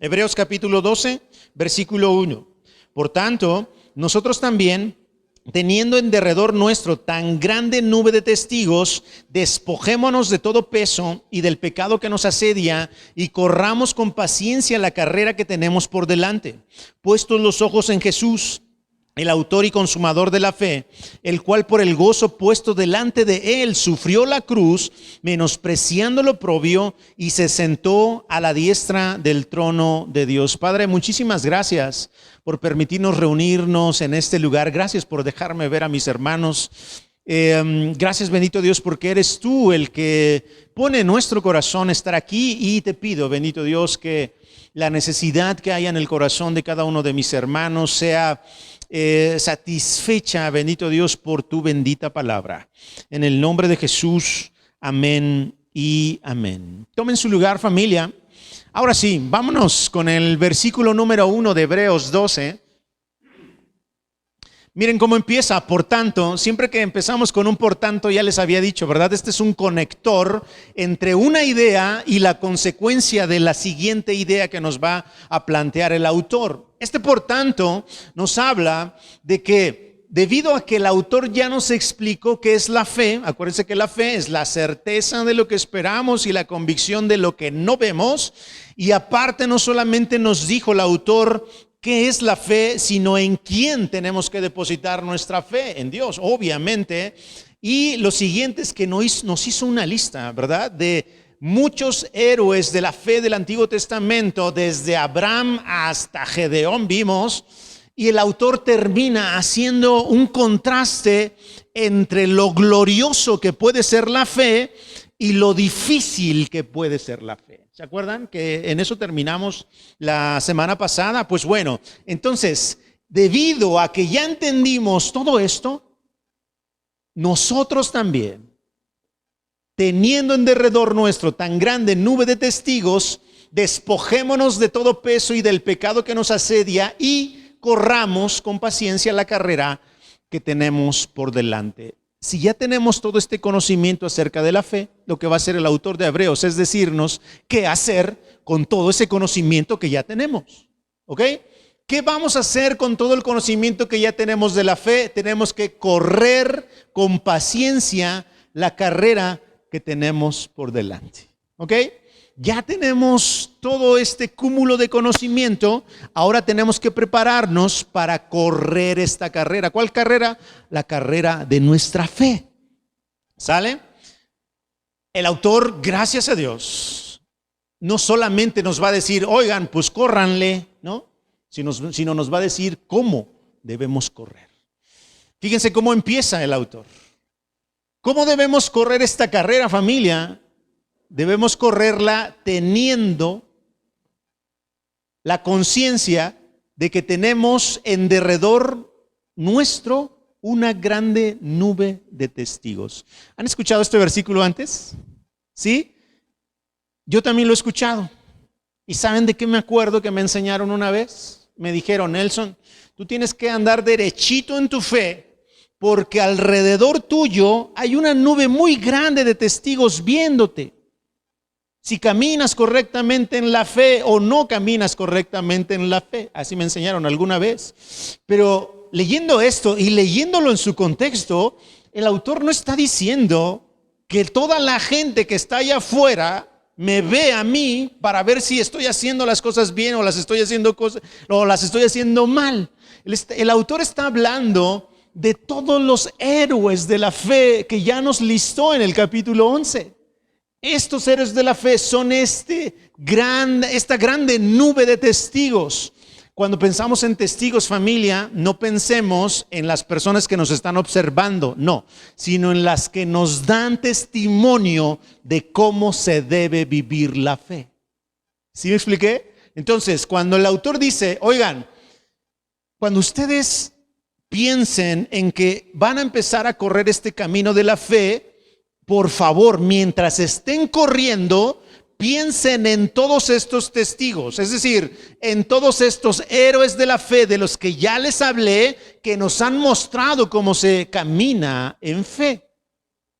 Hebreos capítulo 12, versículo 1. Por tanto, nosotros también, teniendo en derredor nuestro tan grande nube de testigos, despojémonos de todo peso y del pecado que nos asedia y corramos con paciencia la carrera que tenemos por delante, puestos los ojos en Jesús, el autor y consumador de la fe, el cual por el gozo puesto delante de él sufrió la cruz, menospreciando lo oprobio, y se sentó a la diestra del trono de Dios. Padre, muchísimas gracias por permitirnos reunirnos en este lugar. Gracias por dejarme ver a mis hermanos. Gracias, bendito Dios, porque eres tú el que pone en nuestro corazón estar aquí, y te pido, bendito Dios, que la necesidad que haya en el corazón de cada uno de mis hermanos sea satisfecha, bendito Dios, por tu bendita palabra. En el nombre de Jesús, amén y amén. Tomen su lugar, familia. Ahora sí, vámonos con el versículo número 1 de Hebreos 12. Miren cómo empieza. Por tanto, siempre que empezamos con un por tanto, ya les había dicho, ¿verdad? Este es un conector entre una idea y la consecuencia de la siguiente idea que nos va a plantear el autor. Este por tanto nos habla de que debido a que el autor ya nos explicó qué es la fe, acuérdense que la fe es la certeza de lo que esperamos y la convicción de lo que no vemos, y aparte no solamente nos dijo el autor qué es la fe, sino en quién tenemos que depositar nuestra fe, en Dios, obviamente. Y lo siguiente es que nos hizo una lista, ¿verdad?, de muchos héroes de la fe del Antiguo Testamento, desde Abraham hasta Gedeón vimos, y el autor termina haciendo un contraste entre lo glorioso que puede ser la fe y lo difícil que puede ser la fe. ¿Se acuerdan que en eso terminamos la semana pasada? Pues bueno, entonces, debido a que ya entendimos todo esto, nosotros también, teniendo en derredor nuestro tan grande nube de testigos, despojémonos de todo peso y del pecado que nos asedia y corramos con paciencia la carrera que tenemos por delante. Si ya tenemos todo este conocimiento acerca de la fe, lo que va a hacer el autor de Hebreos es decirnos qué hacer con todo ese conocimiento que ya tenemos. ¿Ok? ¿Qué vamos a hacer con todo el conocimiento que ya tenemos de la fe? Tenemos que correr con paciencia la carrera que tenemos por delante. ¿Ok? Ya tenemos todo este cúmulo de conocimiento, ahora tenemos que prepararnos para correr esta carrera. ¿Cuál carrera? La carrera de nuestra fe. ¿Sale? El autor, gracias a Dios, no solamente nos va a decir, oigan, pues córranle, ¿no? Sino nos va a decir cómo debemos correr. Fíjense cómo empieza el autor. ¿Cómo debemos correr esta carrera, familia? Debemos correrla teniendo la conciencia de que tenemos en derredor nuestro una grande nube de testigos. ¿Han escuchado este versículo antes? ¿Sí? Yo también lo he escuchado. ¿Y saben de qué me acuerdo que me enseñaron una vez? Me dijeron, Nelson, tú tienes que andar derechito en tu fe, porque alrededor tuyo hay una nube muy grande de testigos viéndote. Si caminas correctamente en la fe o no caminas correctamente en la fe. Así me enseñaron alguna vez. Pero leyendo esto y leyéndolo en su contexto, el autor no está diciendo que toda la gente que está allá afuera me ve a mí para ver si estoy haciendo las cosas bien o las estoy haciendo mal. El autor está hablando de todos los héroes de la fe que ya nos listó en el capítulo 11. Estos héroes de la fe son esta grande nube de testigos. Cuando pensamos en testigos, familia, no pensemos en las personas que nos están observando, no, sino en las que nos dan testimonio de cómo se debe vivir la fe. ¿Sí me expliqué? Entonces, cuando el autor dice, oigan, cuando ustedes piensen en que van a empezar a correr este camino de la fe, por favor, mientras estén corriendo, piensen en todos estos testigos, es decir, en todos estos héroes de la fe de los que ya les hablé, que nos han mostrado cómo se camina en fe.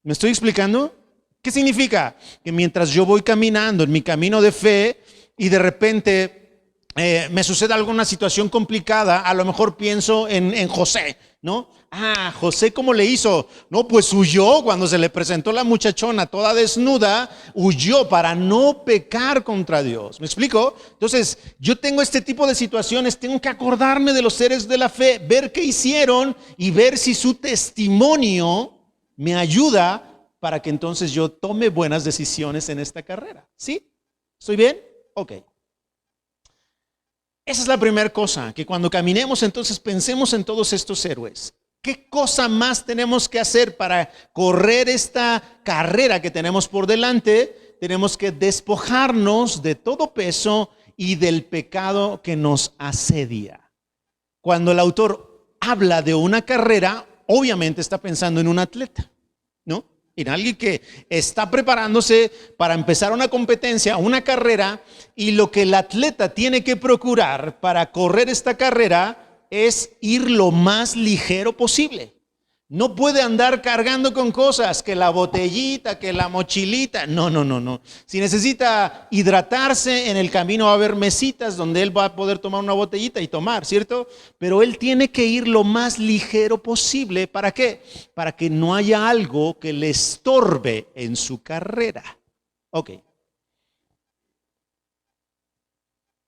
¿Me estoy explicando? ¿Qué significa? Que mientras yo voy caminando en mi camino de fe y de repente me sucede alguna situación complicada, a lo mejor pienso en José, ¿no? José, ¿cómo le hizo? No, pues huyó cuando se le presentó la muchachona toda desnuda, huyó para no pecar contra Dios. ¿Me explico? Entonces, yo tengo este tipo de situaciones, tengo que acordarme de los seres de la fe, ver qué hicieron y ver si su testimonio me ayuda para que entonces yo tome buenas decisiones en esta carrera. ¿Sí? ¿Estoy bien? Ok. Esa es la primera cosa, que cuando caminemos entonces pensemos en todos estos héroes. ¿Qué cosa más tenemos que hacer para correr esta carrera que tenemos por delante? Tenemos que despojarnos de todo peso y del pecado que nos asedia. Cuando el autor habla de una carrera, obviamente está pensando en un atleta, ¿no? En alguien que está preparándose para empezar una competencia, una carrera, y lo que el atleta tiene que procurar para correr esta carrera es ir lo más ligero posible. No puede andar cargando con cosas, que la botellita, que la mochilita. No. Si necesita hidratarse, en el camino va a haber mesitas donde él va a poder tomar una botellita y tomar, ¿cierto? Pero él tiene que ir lo más ligero posible. ¿Para qué? Para que no haya algo que le estorbe en su carrera. Ok.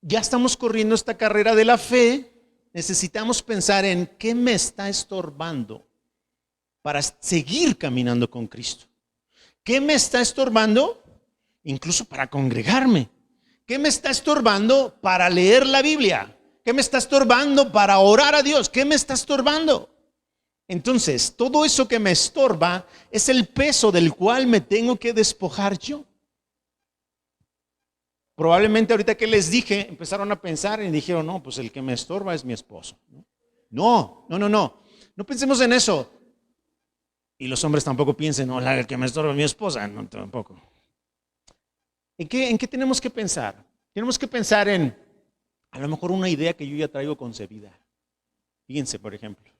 Ya estamos corriendo esta carrera de la fe. Necesitamos pensar en qué me está estorbando para seguir caminando con Cristo. ¿Qué me está estorbando? Incluso para congregarme. ¿Qué me está estorbando para leer la Biblia? ¿Qué me está estorbando para orar a Dios? ¿Qué me está estorbando? Entonces, todo eso que me estorba es el peso del cual me tengo que despojar yo. Probablemente ahorita que les dije, empezaron a pensar y dijeron, no, pues el que me estorba es mi esposo. No. No pensemos en eso. Y los hombres tampoco piensen, no, el que me estorba es mi esposa, no, tampoco. ¿En qué tenemos que pensar? Tenemos que pensar en, a lo mejor, una idea que yo ya traigo concebida. Fíjense, por ejemplo.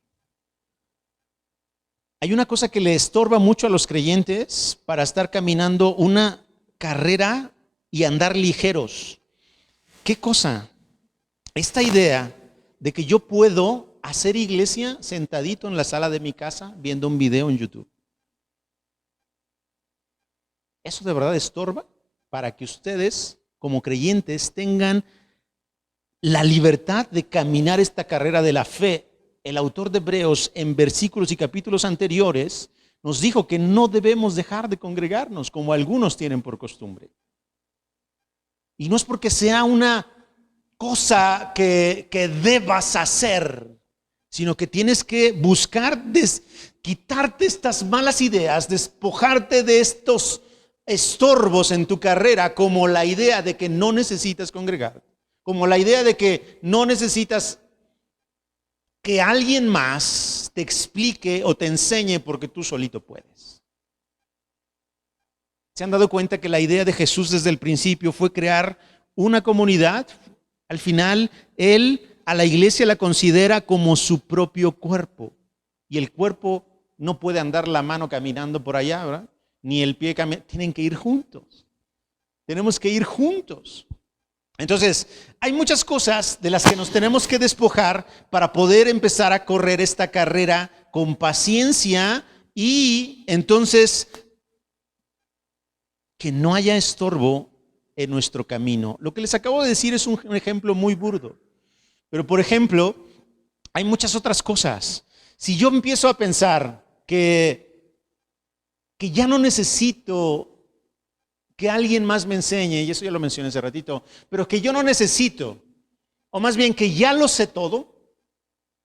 Hay una cosa que le estorba mucho a los creyentes para estar caminando una carrera y andar ligeros. ¿Qué cosa? Esta idea de que yo puedo hacer iglesia sentadito en la sala de mi casa viendo un video en YouTube. ¿Eso de verdad estorba para que ustedes como creyentes tengan la libertad de caminar esta carrera de la fe? El autor de Hebreos en versículos y capítulos anteriores nos dijo que no debemos dejar de congregarnos como algunos tienen por costumbre. Y no es porque sea una cosa que debas hacer, sino que tienes que buscar quitarte estas malas ideas, despojarte de estos estorbos en tu carrera, como la idea de que no necesitas congregar, como la idea de que no necesitas que alguien más te explique o te enseñe porque tú solito puedes. ¿Se han dado cuenta que la idea de Jesús desde el principio fue crear una comunidad? Al final, Él a la iglesia la considera como su propio cuerpo. Y el cuerpo no puede andar la mano caminando por allá, ¿verdad? Ni el pie caminando. Tienen que ir juntos. Tenemos que ir juntos. Entonces, hay muchas cosas de las que nos tenemos que despojar para poder empezar a correr esta carrera con paciencia y entonces que no haya estorbo en nuestro camino. Lo que les acabo de decir es un ejemplo muy burdo. Pero, por ejemplo, hay muchas otras cosas. Si yo empiezo a pensar que ya no necesito que alguien más me enseñe, y eso ya lo mencioné hace ratito, pero que yo no necesito, o más bien que ya lo sé todo,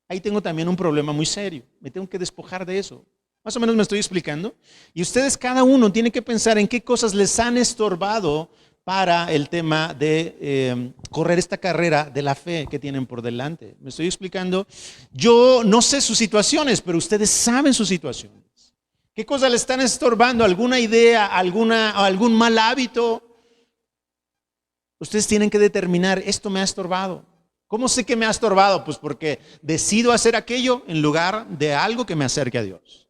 ahí tengo también un problema muy serio. Me tengo que despojar de eso. Más o menos me estoy explicando. Y ustedes, cada uno, tiene que pensar en qué cosas les han estorbado para el tema de correr esta carrera de la fe que tienen por delante. ¿Me estoy explicando? Yo no sé sus situaciones, pero ustedes saben sus situaciones. ¿Qué cosas le están estorbando? ¿Alguna idea, algún mal hábito? Ustedes tienen que determinar, esto me ha estorbado. ¿Cómo sé que me ha estorbado? Pues porque decido hacer aquello en lugar de algo que me acerque a Dios.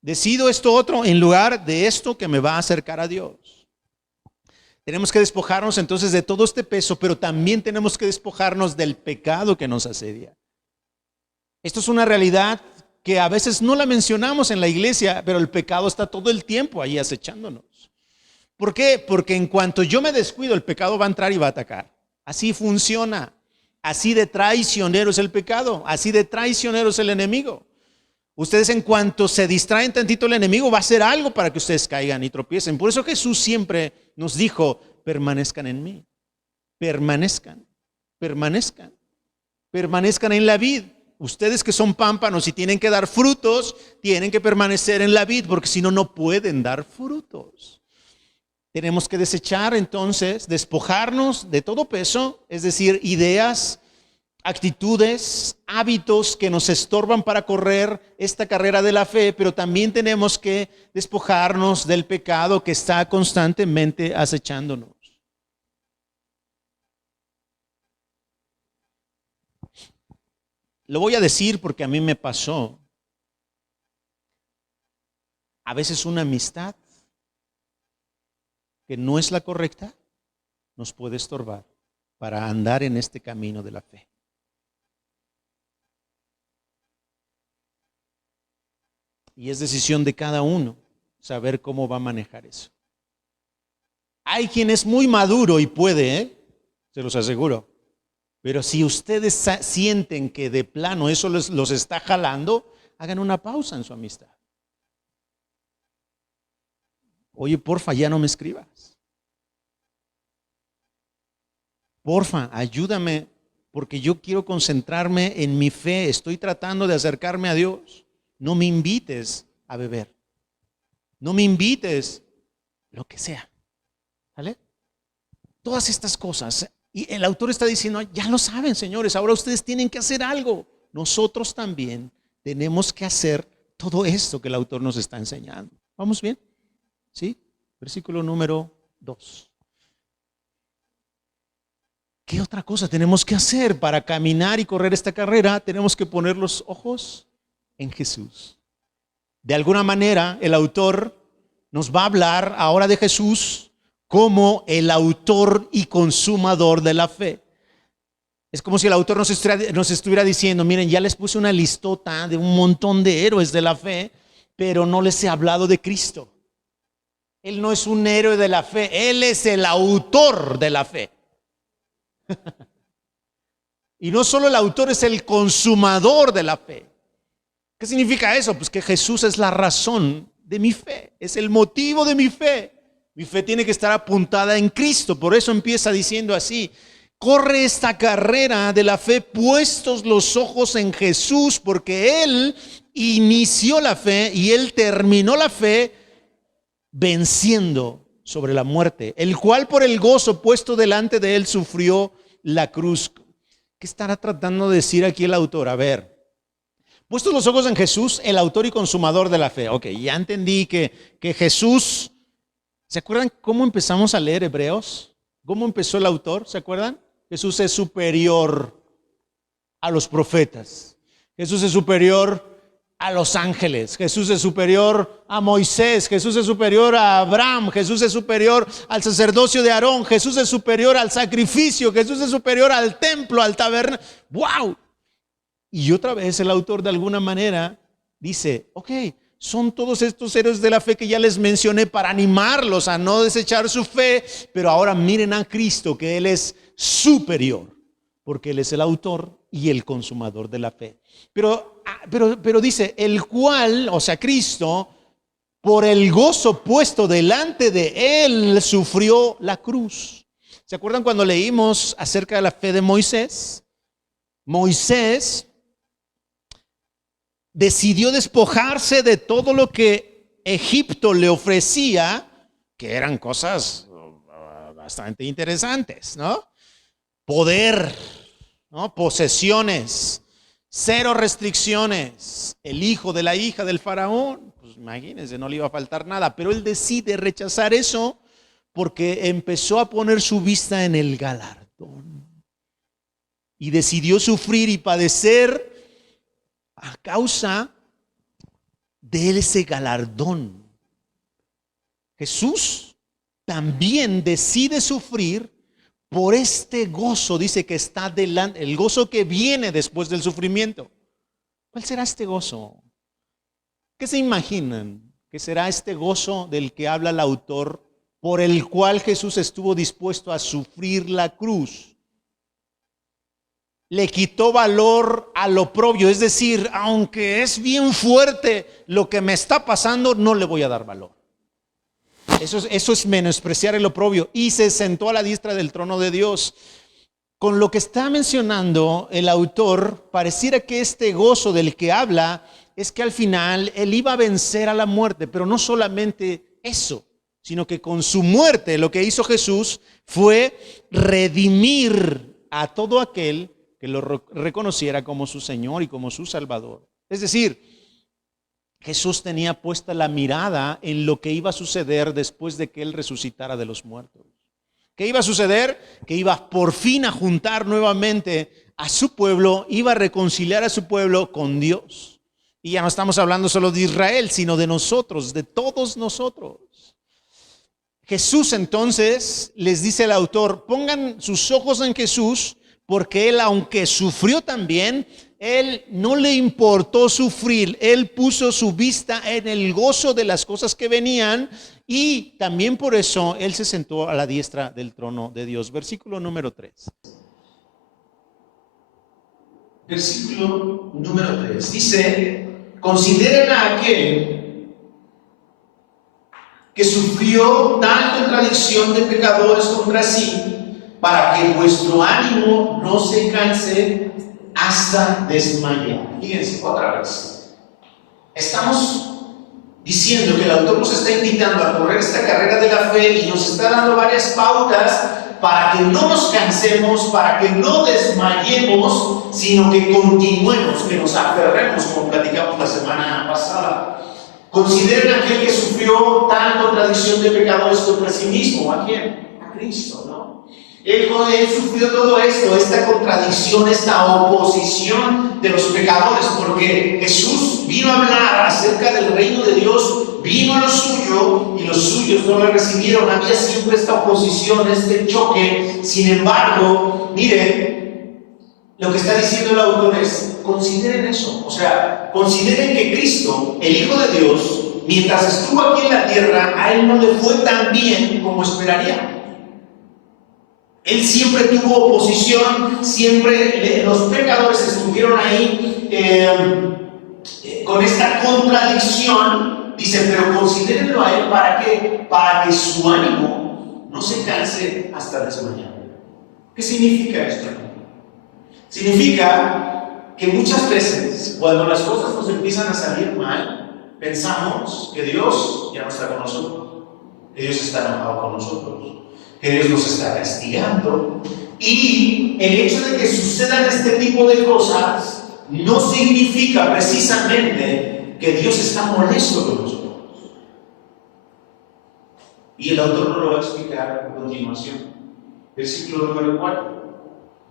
Decido esto otro en lugar de esto que me va a acercar a Dios. Tenemos que despojarnos entonces de todo este peso, pero también tenemos que despojarnos del pecado que nos asedia. Esto es una realidad que a veces no la mencionamos en la iglesia, pero el pecado está todo el tiempo ahí acechándonos. ¿Por qué? Porque en cuanto yo me descuido, el pecado va a entrar y va a atacar. Así funciona. Así de traicionero es el pecado. Así de traicionero es el enemigo. Ustedes, en cuanto se distraen tantito, el enemigo va a hacer algo para que ustedes caigan y tropiecen. Por eso Jesús siempre nos dijo: permanezcan en mí. Permanezcan. Permanezcan. Permanezcan en la vid. Ustedes que son pámpanos y tienen que dar frutos, tienen que permanecer en la vid, porque si no, no pueden dar frutos. Tenemos que desechar entonces, despojarnos de todo peso, es decir, ideas, actitudes, hábitos que nos estorban para correr esta carrera de la fe, pero también tenemos que despojarnos del pecado que está constantemente acechándonos. Lo voy a decir porque a mí me pasó. A veces una amistad que no es la correcta nos puede estorbar para andar en este camino de la fe. Y es decisión de cada uno saber cómo va a manejar eso. Hay quien es muy maduro y puede, se los aseguro. Pero si ustedes sienten que de plano eso los está jalando, hagan una pausa en su amistad. Oye, porfa, ya no me escribas. Porfa, ayúdame, porque yo quiero concentrarme en mi fe. Estoy tratando de acercarme a Dios. No me invites a beber. No me invites lo que sea. ¿Vale? Todas estas cosas. Y el autor está diciendo: ya lo saben, señores, ahora ustedes tienen que hacer algo. Nosotros también tenemos que hacer todo esto que el autor nos está enseñando. ¿Vamos bien? ¿Sí? Versículo número 2. ¿Qué otra cosa tenemos que hacer para caminar y correr esta carrera? Tenemos que poner los ojos en Jesús. De alguna manera, el autor nos va a hablar ahora de Jesús como el autor y consumador de la fe. Es como si el autor nos estuviera diciendo: miren, ya les puse una listota de un montón de héroes de la fe, pero no les he hablado de Cristo. Él no es un héroe de la fe, Él es el autor de la fe. Y no solo el autor, es el consumador de la fe. ¿Qué significa eso? Pues que Jesús es la razón de mi fe, es el motivo de mi fe. Mi fe tiene que estar apuntada en Cristo. Por eso empieza diciendo así: corre esta carrera de la fe puestos los ojos en Jesús, porque Él inició la fe y Él terminó la fe venciendo sobre la muerte, el cual por el gozo puesto delante de Él sufrió la cruz. ¿Qué estará tratando de decir aquí el autor? A ver, puestos los ojos en Jesús, el autor y consumador de la fe. Ok, ya entendí que Jesús... ¿Se acuerdan cómo empezamos a leer Hebreos? ¿Cómo empezó el autor? ¿Se acuerdan? Jesús es superior a los profetas. Jesús es superior a los ángeles. Jesús es superior a Moisés. Jesús es superior a Abraham. Jesús es superior al sacerdocio de Aarón. Jesús es superior al sacrificio. Jesús es superior al templo, al tabernáculo. ¡Wow! Y otra vez el autor de alguna manera dice: ok, son todos estos héroes de la fe que ya les mencioné para animarlos a no desechar su fe, pero ahora miren a Cristo, que Él es superior, porque Él es el autor y el consumador de la fe. Pero dice, el cual, o sea, Cristo, por el gozo puesto delante de Él, sufrió la cruz. ¿Se acuerdan cuando leímos acerca de la fe de Moisés? Moisés decidió despojarse de todo lo que Egipto le ofrecía, que eran cosas bastante interesantes, ¿no? Poder, ¿no? Posesiones, cero restricciones, el hijo de la hija del faraón, pues imagínense, no le iba a faltar nada, pero él decide rechazar eso porque empezó a poner su vista en el galardón y decidió sufrir y padecer a causa de ese galardón. Jesús también decide sufrir por este gozo, dice que está delante, el gozo que viene después del sufrimiento. ¿Cuál será este gozo? ¿Qué se imaginan que será este gozo del que habla el autor, por el cual Jesús estuvo dispuesto a sufrir la cruz? Le quitó valor al oprobio, es decir, aunque es bien fuerte lo que me está pasando, no le voy a dar valor. Eso es menospreciar el oprobio. Y se sentó a la diestra del trono de Dios. Con lo que está mencionando el autor, pareciera que este gozo del que habla es que al final él iba a vencer a la muerte, pero no solamente eso, sino que con su muerte lo que hizo Jesús fue redimir a todo aquel que lo reconociera como su Señor y como su Salvador. Es decir, Jesús tenía puesta la mirada en lo que iba a suceder después de que Él resucitara de los muertos. ¿Qué iba a suceder? Que iba por fin a juntar nuevamente a su pueblo, iba a reconciliar a su pueblo con Dios. Y ya no estamos hablando solo de Israel, sino de nosotros, de todos nosotros. Jesús entonces, les dice el autor, pongan sus ojos en Jesús, porque Él, aunque sufrió también, Él no le importó sufrir. Él puso su vista en el gozo de las cosas que venían, y también por eso Él se sentó a la diestra del trono de Dios. Versículo número 3. Versículo número 3. Dice, consideren a aquel que sufrió tal contradicción de pecadores contra sí, para que vuestro ánimo no se canse hasta desmayar. Fíjense otra vez. Estamos diciendo que el autor nos está invitando a correr esta carrera de la fe y nos está dando varias pautas para que no nos cansemos, para que no desmayemos, sino que continuemos, que nos aferremos, como platicamos la semana pasada. Consideren a aquel que sufrió tal contradicción de pecadores contra sí mismo. ¿A quién? A Cristo, ¿no? Él sufrió todo esto, esta contradicción, esta oposición de los pecadores, porque Jesús vino a hablar acerca del reino de Dios, vino a lo suyo y los suyos no lo recibieron. Había siempre esta oposición, este choque. Sin embargo, miren, lo que está diciendo el autor es, consideren eso, o sea, consideren que Cristo, el Hijo de Dios, mientras estuvo aquí en la tierra, a Él no le fue tan bien como esperaría. Él siempre tuvo oposición, siempre los pecadores estuvieron ahí con esta contradicción. Dice, pero considérenlo a Él para que su ánimo no se canse hasta desmayar. ¿Qué significa esto? Significa que muchas veces, cuando las cosas nos empiezan a salir mal, pensamos que Dios ya no está con nosotros, que Dios está enojado con nosotros, que Dios nos está castigando. Y el hecho de que sucedan este tipo de cosas no significa precisamente que Dios está molesto con nosotros. Y el autor nos lo va a explicar a continuación. Versículo número 4.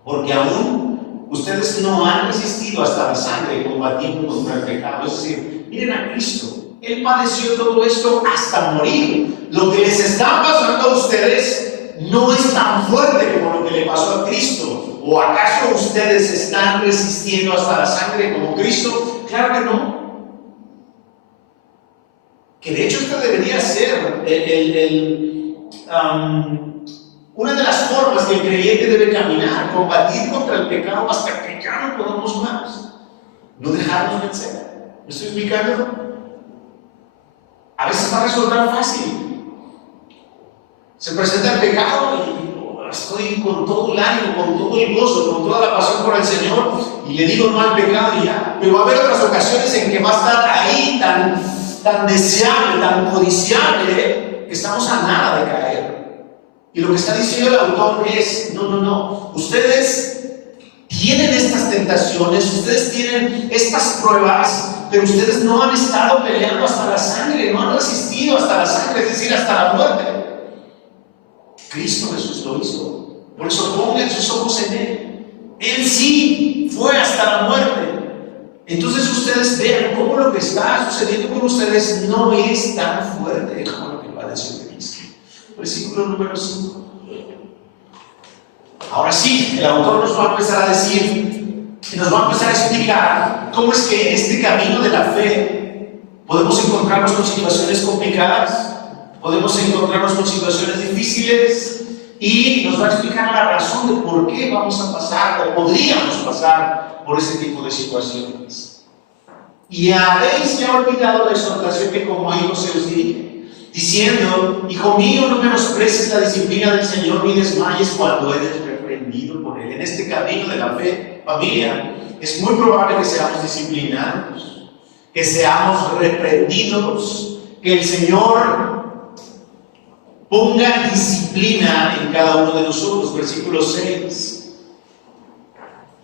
Porque aún ustedes no han resistido hasta la sangre combatiendo contra el pecado. Es decir, miren a Cristo. Él padeció todo esto hasta morir. Lo que les está pasando a ustedes no es tan fuerte como lo que le pasó a Cristo. ¿O acaso ustedes están resistiendo hasta la sangre como Cristo? Claro que no. Que de hecho esta debería ser una de las formas que el creyente debe caminar, combatir contra el pecado hasta que ya no podamos más. No dejarnos vencer. ¿Me estoy explicando? A veces va a resultar fácil. Se presenta el pecado y estoy con todo el ánimo, con todo el gozo, con toda la pasión por el Señor y le digo no al pecado y ya. Pero va a haber otras ocasiones en que va a estar ahí tan deseable, tan codiciable, que estamos a nada de caer. Y lo que está diciendo el autor es, no, ustedes tienen estas tentaciones, ustedes tienen estas pruebas, pero ustedes no han estado peleando hasta la sangre, no han resistido hasta la sangre, es decir, hasta la muerte. Cristo Jesús lo hizo. Por eso pongan sus ojos en Él. Él sí fue hasta la muerte. Entonces ustedes vean cómo lo que está sucediendo con ustedes no es tan fuerte como lo que va a decir Cristo. versículo número 5. Ahora sí, el autor nos va a empezar a decir, nos va a empezar a explicar cómo es que en este camino de la fe podemos encontrarnos con situaciones complicadas, podemos encontrarnos con situaciones difíciles, y nos va a explicar la razón de por qué vamos a pasar o podríamos pasar por ese tipo de situaciones. Y habéis ya olvidado la exhortación que como a hijos se os dirige, diciendo: hijo mío, no menosprecies la disciplina del Señor, ni desmayes cuando eres reprendido por Él. En este camino de la fe, familia, es muy probable que seamos disciplinados, que seamos reprendidos, que el Señor ponga disciplina en cada uno de nosotros. Versículo 6.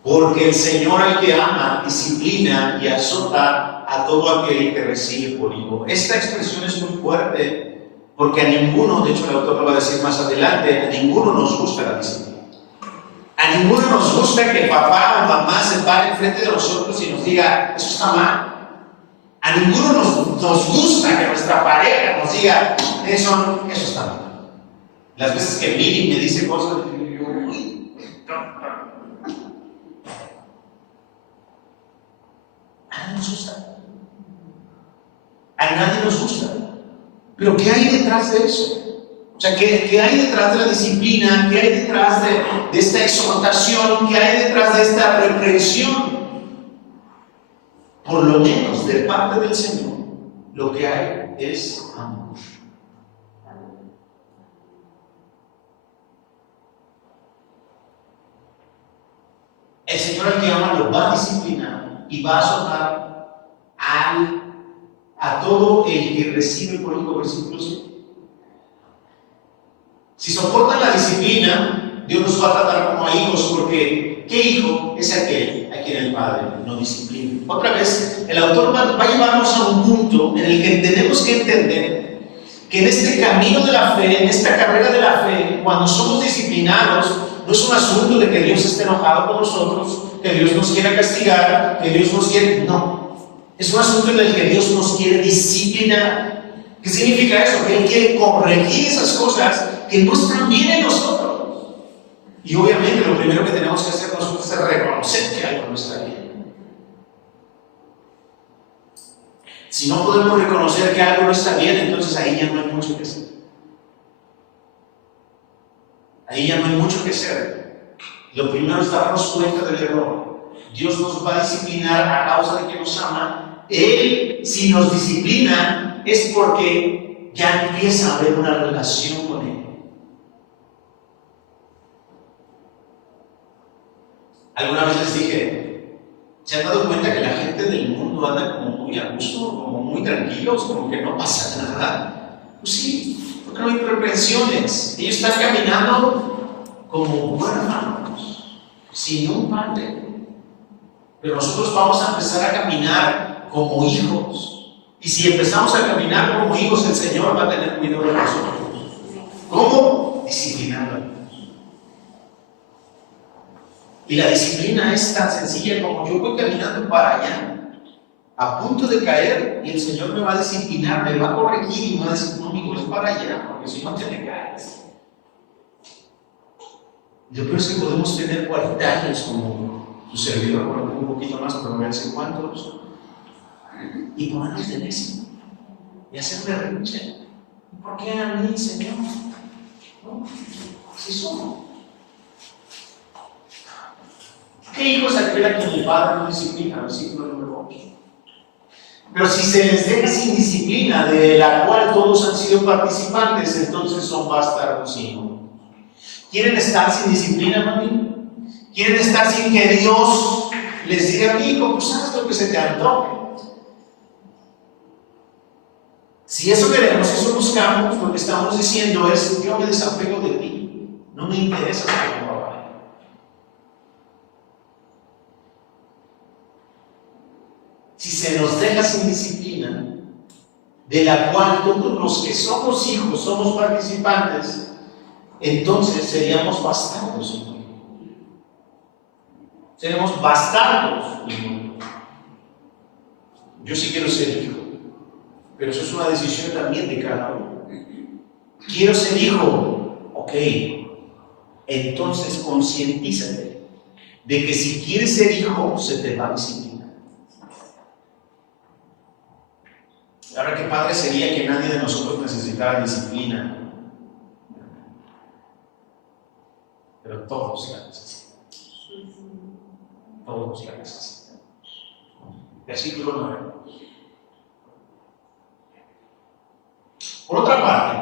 Porque el Señor al que ama disciplina y azota a todo aquel que recibe por hijo. Esta expresión es muy fuerte, porque a ninguno, de hecho el autor lo va a decir más adelante, a ninguno nos gusta la disciplina. A ninguno nos gusta que papá o mamá se pare enfrente de nosotros y nos diga: eso está mal. A ninguno nos gusta que nuestra pareja nos diga: eso está mal. Las veces que Miri me dice cosas, yo, a nadie nos gusta. A nadie nos gusta. Pero ¿qué hay detrás de eso? O sea, ¿qué hay detrás de la disciplina? ¿Qué hay detrás de esta exhortación? ¿Qué hay detrás de esta reprensión? Por lo menos de parte del Señor, lo que hay es amor. El Señor al que ama lo va a disciplinar y va a azotar a todo el que recibe por hijo. Versículo 7. Si soportan la disciplina, Dios nos va a tratar como a hijos, porque ¿qué hijo es aquel a quien el Padre no disciplina? Otra vez, el autor va a llevarnos a un punto en el que tenemos que entender que en este camino de la fe, en esta carrera de la fe, cuando somos disciplinados, no es un asunto de que Dios esté enojado con nosotros, que Dios nos quiera castigar, que Dios nos quiere... No. Es un asunto en el que Dios nos quiere disciplinar. ¿Qué significa eso? Que Él quiere corregir esas cosas que no están bien en nosotros. Y obviamente lo primero que tenemos que hacer nosotros es reconocer que algo no está bien. Si no podemos reconocer que algo no está bien, entonces ahí ya no hay mucho que hacer. Ahí ya no hay mucho que hacer. Lo primero es darnos cuenta del error. Dios nos va a disciplinar a causa de que nos ama. Él, si nos disciplina, es porque ya empieza a haber una relación con Él. Alguna vez les dije: ¿se han dado cuenta que la gente del mundo anda como muy a gusto, como muy tranquilos, como que no pasa nada? Pues sí, porque no hay reprensiones. Ellos están caminando como huérfanos, sin un padre. Pero nosotros vamos a empezar a caminar como hijos. Y si empezamos a caminar como hijos, el Señor va a tener cuidado de nosotros. ¿Cómo? Disciplinándonos. Y la disciplina es tan sencilla como: yo voy caminando para allá, a punto de caer, y el Señor me va a disciplinar, me va a corregir y me va a decir: no, amigo, es para allá, porque si no te me caes. Yo creo que podemos tener 40 años como su servidor, bueno, un poquito más, pero no sé cuántos, y ponernos de necio y hacer berrinche. ¿Por qué a mí, Señor? ¿No? Así somos. ¿Qué hijos aquel a quien el Padre no disciplina? Versículo número 8. Pero si se les deja sin disciplina, de la cual todos han sido participantes, entonces son bastardos hijos. ¿Quieren estar sin disciplina, mami? ¿Quieren estar sin que Dios les diga: a hijo, pues haz lo que se te antoje? Si eso queremos, si eso buscamos, lo que estamos diciendo es: yo me desapego de ti, no me interesa tu papá. Si se nos deja sin disciplina, de la cual todos los que somos hijos somos participantes, entonces seríamos bastardos. Seremos bastardos. Yo sí quiero ser hijo, pero eso es una decisión también de cada uno. quiero ser hijo. Ok, entonces concientízate de que si quieres ser hijo, se te va a disciplinar. Ahora, qué padre sería que nadie de nosotros necesitara disciplina, pero todos la necesitan. Todos la necesitan. Versículo 9. Por otra parte,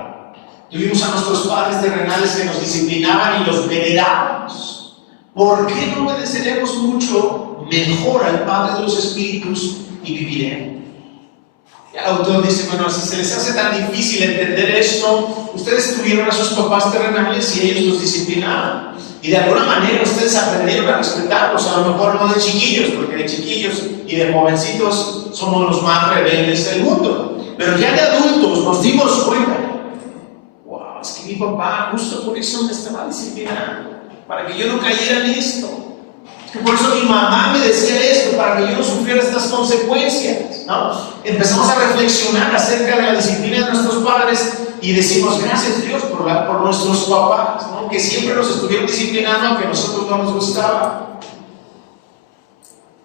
tuvimos a nuestros padres terrenales que nos disciplinaban y los venerábamos. ¿Por qué no obedeceremos mucho mejor al Padre de los Espíritus y viviremos? El autor dice, bueno, si se les hace tan difícil entender esto, ustedes tuvieron a sus papás terrenales y ellos los disciplinaban. Y de alguna manera ustedes aprendieron a respetarlos, a lo mejor no de chiquillos, porque de chiquillos y de jovencitos somos los más rebeldes del mundo. Pero ya de adultos nos dimos cuenta, wow, es que mi papá justo por eso me estaba disciplinando, para que yo no cayera en esto. Es que por eso mi mamá me decía esto, para que yo no sufriera estas consecuencias, ¿no? Empezamos a reflexionar acerca de la disciplina de nuestros padres y decimos, gracias Dios por nuestros papás, ¿no? Que siempre nos estuvieron disciplinando aunque a nosotros no nos gustaba.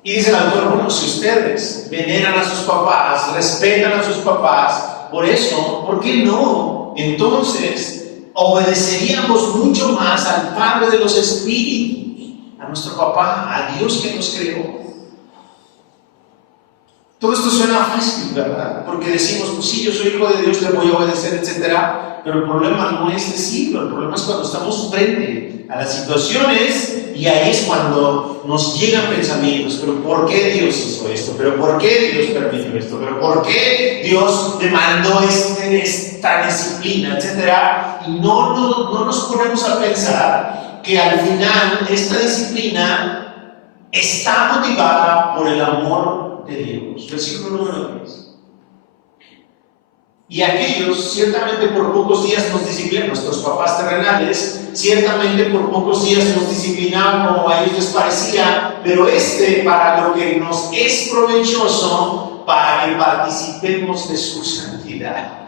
Y dice el autor, bueno, si ustedes veneran a sus papás, respetan a sus papás, por eso, ¿por qué no? Entonces, obedeceríamos mucho más al Padre de los Espíritus, a nuestro papá, a Dios que nos creó. Todo esto suena fácil, ¿verdad? Porque decimos, pues sí, yo soy hijo de Dios, le voy a obedecer, etc. Pero el problema no es decirlo, el problema es cuando estamos frente a las situaciones y ahí es cuando nos llegan pensamientos. ¿Pero por qué Dios hizo esto? ¿Pero por qué Dios permitió esto? ¿Pero por qué Dios demandó esta disciplina, etcétera? Y no nos ponemos a pensar que al final esta disciplina está motivada por el amor de Dios. Versículo número 10. Y aquellos ciertamente por pocos días nos disciplinan, nuestros papás terrenales, ciertamente por pocos días nos disciplinaban como a ellos les parecía, pero para lo que nos es provechoso, para que participemos de su santidad.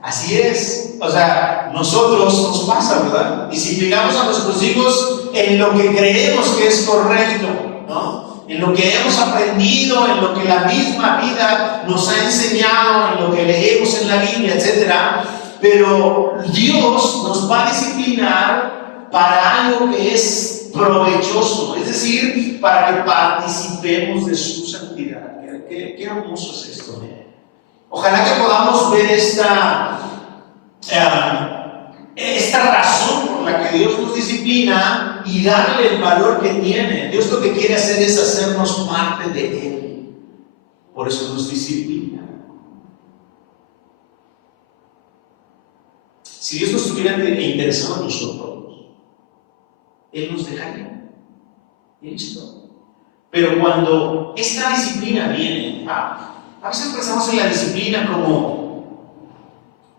Así es, o sea, nosotros nos pasa, ¿verdad? Disciplinamos a nuestros hijos en lo que creemos que es correcto, ¿no? En lo que hemos aprendido, en lo que la misma vida nos ha enseñado, en lo que leemos en la Biblia, etc. Pero Dios nos va a disciplinar para algo que es provechoso, es decir, para que participemos de su santidad. Qué hermoso es esto, ¿eh? Ojalá que podamos ver esta razón por la que Dios nos disciplina y darle el valor que tiene. Dios lo que quiere hacer es hacernos parte de Él. Por eso nos disciplina. Si Dios no estuviera interesado en nosotros, Él nos dejaría. Y listo. Pero cuando esta disciplina viene, a veces pensamos en la disciplina como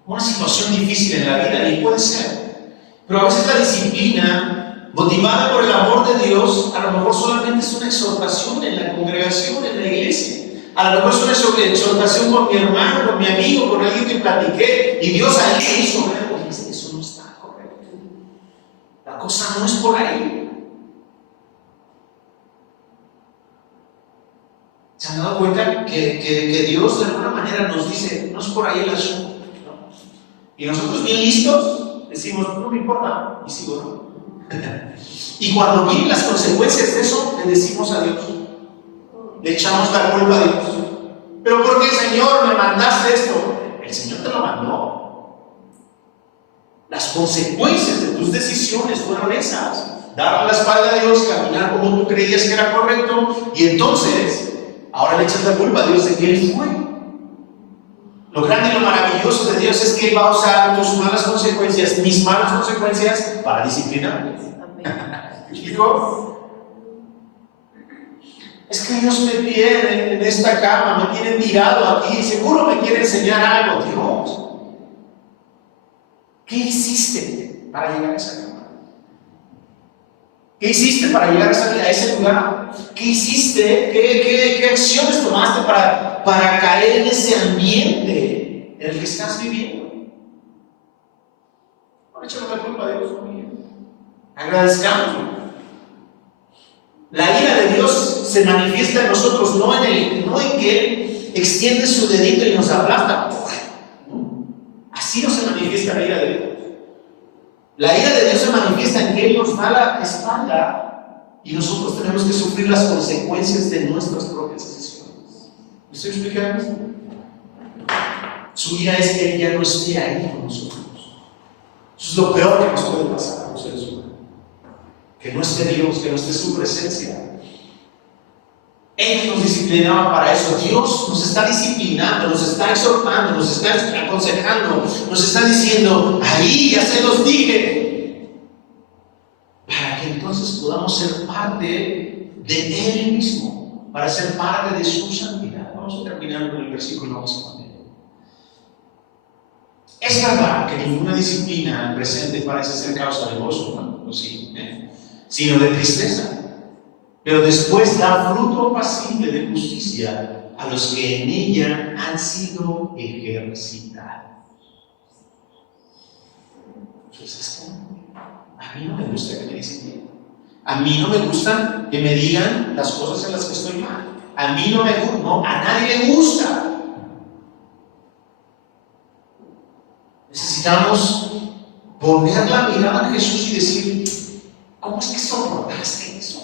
una situación difícil en la vida, y puede ser. Pero a veces la disciplina, motivada por el amor de Dios, a lo mejor solamente es una exhortación en la congregación, en la iglesia. A lo mejor es una exhortación con mi hermano, con mi amigo, con alguien que platiqué, y Dios ahí hizo ver, oye, eso no está correcto. La cosa no es por ahí. ¿Se han dado cuenta que Dios de alguna manera nos dice, no es por ahí el asunto? ¿No? Y nosotros bien listos decimos, no me importa, y sigo, ¿no? Y cuando vienen las consecuencias de eso, le decimos a Dios, le echamos la culpa a Dios. ¿Pero por qué, Señor, me mandaste esto? El Señor te lo mandó. Las consecuencias de tus decisiones fueron esas: darle la espalda a Dios, caminar como tú creías que era correcto, y entonces ahora le echas la culpa a Dios de que Él fue. Lo grande y lo maravilloso de Dios es que Él va a usar tus malas consecuencias, mis malas consecuencias, para disciplinarme. ¿Me explico? Es que Dios me tiene en esta cama, me tiene tirado aquí, seguro me quiere enseñar algo. Dios, ¿qué hiciste para llegar a esa cama? ¿Qué hiciste para llegar a ese lugar? ¿Qué hiciste? ¿Qué acciones tomaste para caer en ese ambiente? en el que estás viviendo. No echemos la culpa de Dios, familia. Agradezcámoslo. La ira de Dios se manifiesta en nosotros, no en que Él extiende su dedito y nos aplasta. Así no se manifiesta la ira de Dios. La ira de Dios se manifiesta en que Él nos da la espalda y nosotros tenemos que sufrir las consecuencias de nuestras propias decisiones. ¿Me estoy explicando? Su ira es que Él ya no esté ahí con nosotros. Eso es lo peor que nos puede pasar a los seres humanos. Que no esté Dios, que no esté su presencia. Él nos disciplinaba para eso. Dios nos está disciplinando, nos está exhortando, nos está aconsejando, nos está diciendo, ahí ya se los dije, para que entonces podamos ser parte de Él mismo, para ser parte de su santidad. Vamos a terminar con el versículo 11. Es verdad que ninguna disciplina presente parece ser causa de gozo, bueno, pues sí, sino de tristeza. Pero después da fruto apacible de justicia a los que en ella han sido ejercitados. Entonces, a mí no me gusta que me disciplinen. A mí no me gusta que me digan las cosas en las que estoy mal. A mí no me gusta, no, a nadie le gusta. Necesitamos poner la mirada en Jesús y decir, ¿cómo es que soportaste eso?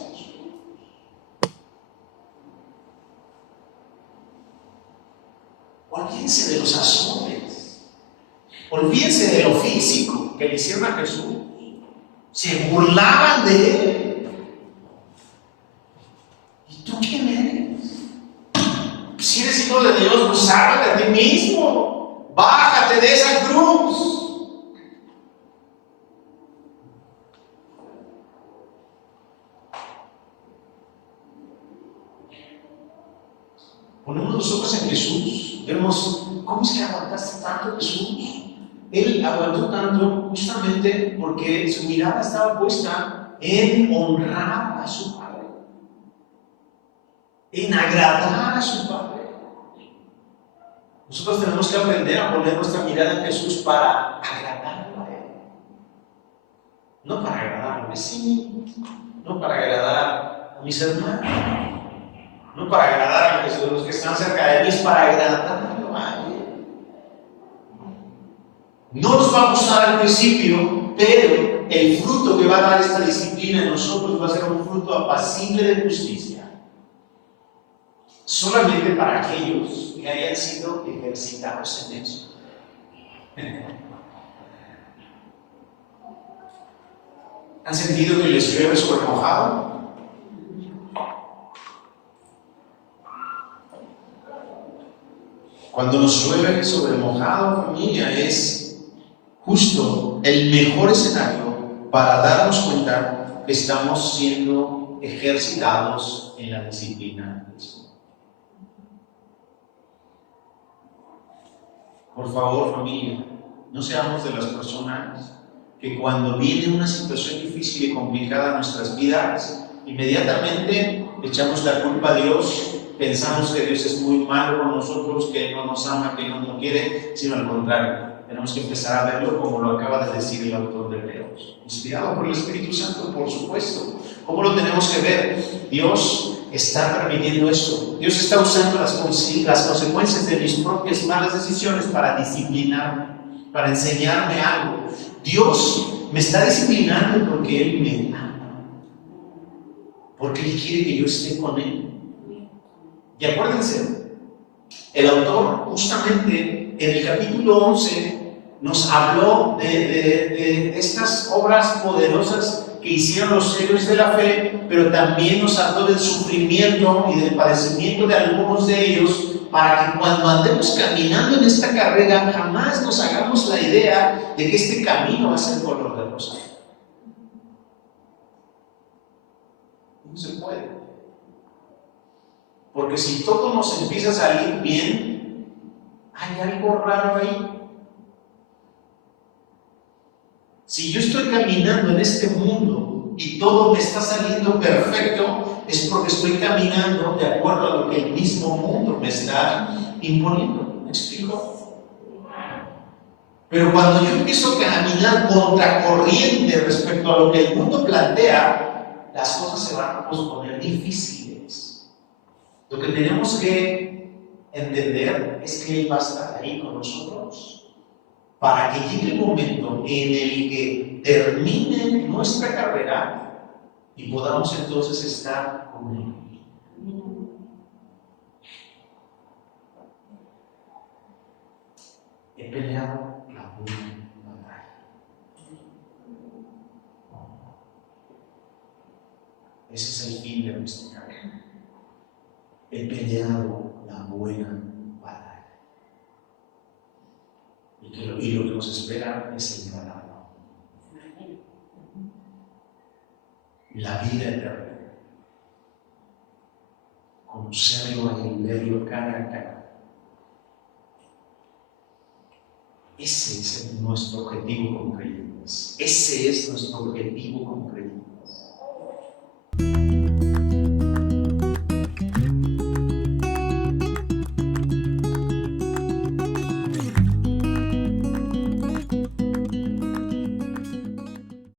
Olvídense de los azotes, olvídense de lo físico que le hicieron a Jesús. Se burlaban de Él. ¿Y tú quién eres? Si eres hijo de Dios, pues sálvate a ti mismo. Bájate de esa cruz. Ponemos los ojos en Jesús, vemos cómo es que aguantaste tanto, Jesús. Él aguantó tanto justamente porque su mirada estaba puesta en honrar a su Padre, en agradar a su Padre. Nosotros tenemos que aprender a poner nuestra mirada en Jesús para agradarlo a Él, no para agradar a mi vecino, no para agradar a mis hermanos, no para agradar a los que están cerca de mí, es para agradarlo a Él. No nos va a gustar al principio, pero el fruto que va a dar esta disciplina en nosotros va a ser un fruto apacible de justicia, solamente para aquellos que hayan sido ejercitados en eso. ¿Han sentido que les llueve sobre mojado? Cuando nos llueve sobre mojado, familia, es justo el mejor escenario para darnos cuenta que estamos siendo ejercitados en la disciplina del Señor. Por favor, familia, no seamos de las personas que cuando viene una situación difícil y complicada en nuestras vidas, inmediatamente echamos la culpa a Dios, pensamos que Dios es muy malo con nosotros, que no nos ama, que no nos quiere, sino al contrario. Tenemos que empezar a verlo como lo acaba de decir el autor de Hebreos, inspirado por el Espíritu Santo, por supuesto. ¿Cómo lo tenemos que ver? Dios está permitiendo esto. Dios está usando las consecuencias de mis propias malas decisiones para disciplinarme, para enseñarme algo. Dios me está disciplinando porque Él me ama, porque Él quiere que yo esté con Él. Y acuérdense, el autor justamente en el capítulo 11 nos habló de estas obras poderosas que hicieron los héroes de la fe, pero también nos habló del sufrimiento y del padecimiento de algunos de ellos, para que cuando andemos caminando en esta carrera jamás nos hagamos la idea de que este camino va a ser color de rosa. No se puede. Porque si todo nos empieza a salir bien, hay algo raro ahí. Si yo estoy caminando en este mundo y todo me está saliendo perfecto, es porque estoy caminando de acuerdo a lo que el mismo mundo me está imponiendo. ¿Me explico? Pero cuando yo empiezo a caminar contracorriente respecto a lo que el mundo plantea, las cosas se van a poner difíciles. Lo que tenemos que entender es que Él va a estar ahí con nosotros para que llegue el momento en el que termine nuestra carrera y podamos entonces estar con Él. He peleado la buena batalla. Ese es el fin de nuestra carrera. He peleado la buena batalla. Y lo que nos espera es el galardón. La vida eterna. Conocerlo y verlo cara a cara. Ese es nuestro objetivo como creyentes. Ese es nuestro objetivo como creyentes.